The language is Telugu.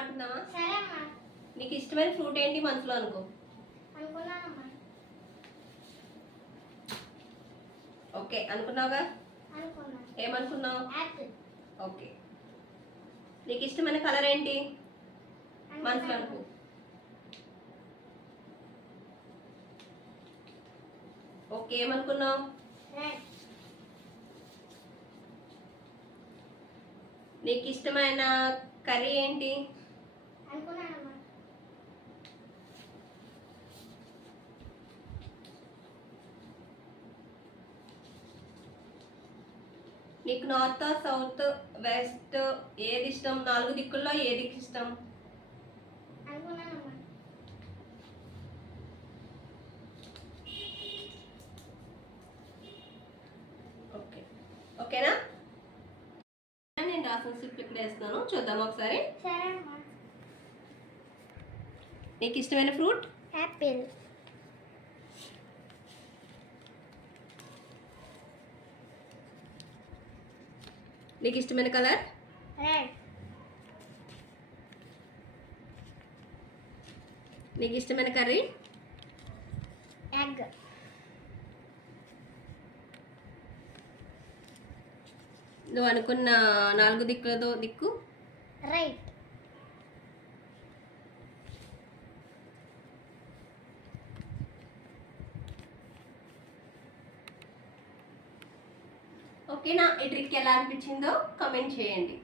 అంటున్నావా? సరే అమ్మా. నీకు ఇష్టమైన ఫ్రూట్ ఏంటి మనసులో అనుకో. అనుకున్నానమ్మా. ఓకే అనుకున్నావుగా? అనుకున్నా. ఏమనుకున్నావు? యాపిల్. ఓకే. నీకు ఇష్టమైన కలర్ ఏంటి మనసులో అనుకో. ఓకే ఏమనుకున్నావు? రెడ్. నీకు ఇష్టమైన కర్రీ ఏంటి? అనుకున్నానమ్మా. నీకు నార్త్ సౌత్ వెస్ట్ ఏది ఇష్టం? 4 దిక్కుల్లో ఏది ఇష్టం? అనుకున్నానమ్మా. ఓకే ఓకేనా? నేను రాసిన స్లిప్ ఇక్కడ వేస్తున్నాను, చూద్దాం ఒకసారి. సరే అమ్మా. నీకు ఇష్టమైన ఫ్రూట్? యాపిల్. నీకు ఇష్టమైన కలర్? రెడ్. నీకు ఇష్టమైన కర్రీ? ఎగ్. నువ్వు అనుకున్న 4 దిక్కులతో దిక్కు? రైట్. ఓకేనా? ఈ ట్రిక్ ఎలా అనిపించిందో కమెంట్ చేయండి.